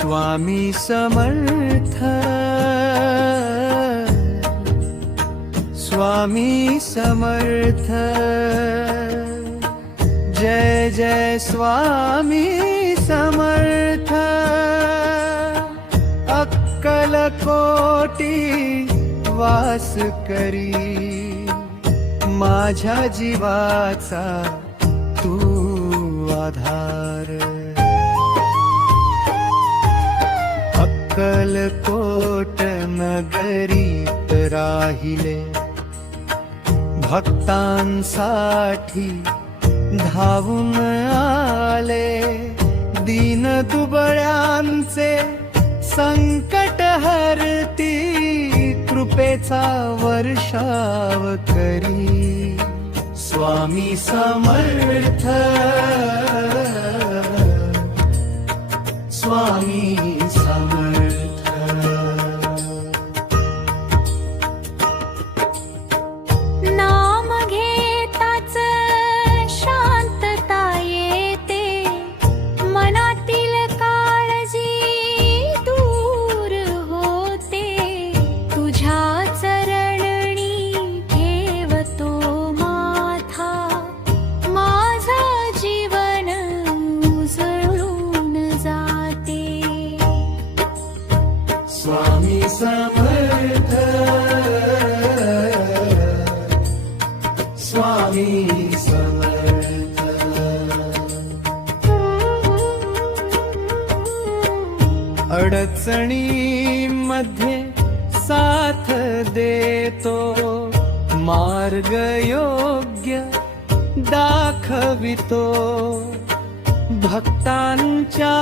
स्वामी समर्थ, स्वामी समर्थ, जय जय स्वामी समर्थ। अक्कलकोटी वास करी, माझ्या जीवाचा तू आधार। अक्कलकोट नगरीत राहिले, भक्तांसाठी धावून आले। दीन दुबळ्यांचे संकट हरती, कृपेचा वर्षाव करी। स्वामी समर्थ, स्वामी समर्थ। नाम घेताच शांतता येते, मनातील काळजी दूर होते। तुझ्या चरणी ठेवतो माथा, माझा जीवन उजळून जाते। स्वामी समर्थ, स्वामी समर्थ। अडचणीमध्ये साथ देतो, मार्ग योग्य दाखवितो। भक्तांच्या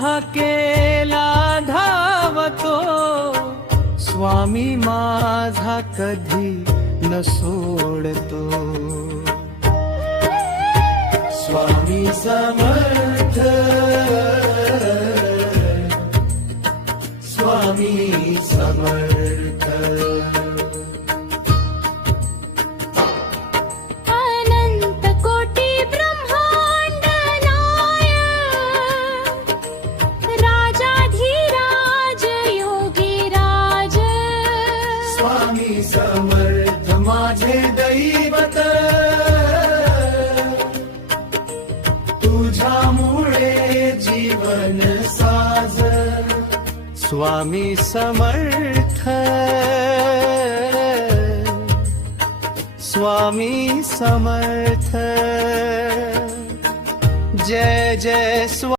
हाकेला धावतो, स्वामी माझा कधी न सोडतो। स्वामी समर्थ, स्वामी समर्थ। अनंत कोटी ब्रह्मांड नायक, राजाधिराज योगीराज। स्वामी समर्थ माझे दैवत, तुझ्यामुळे जीवन साज। स्वामी समर्थ, स्वामी समर्थ, जय जय स्वामी।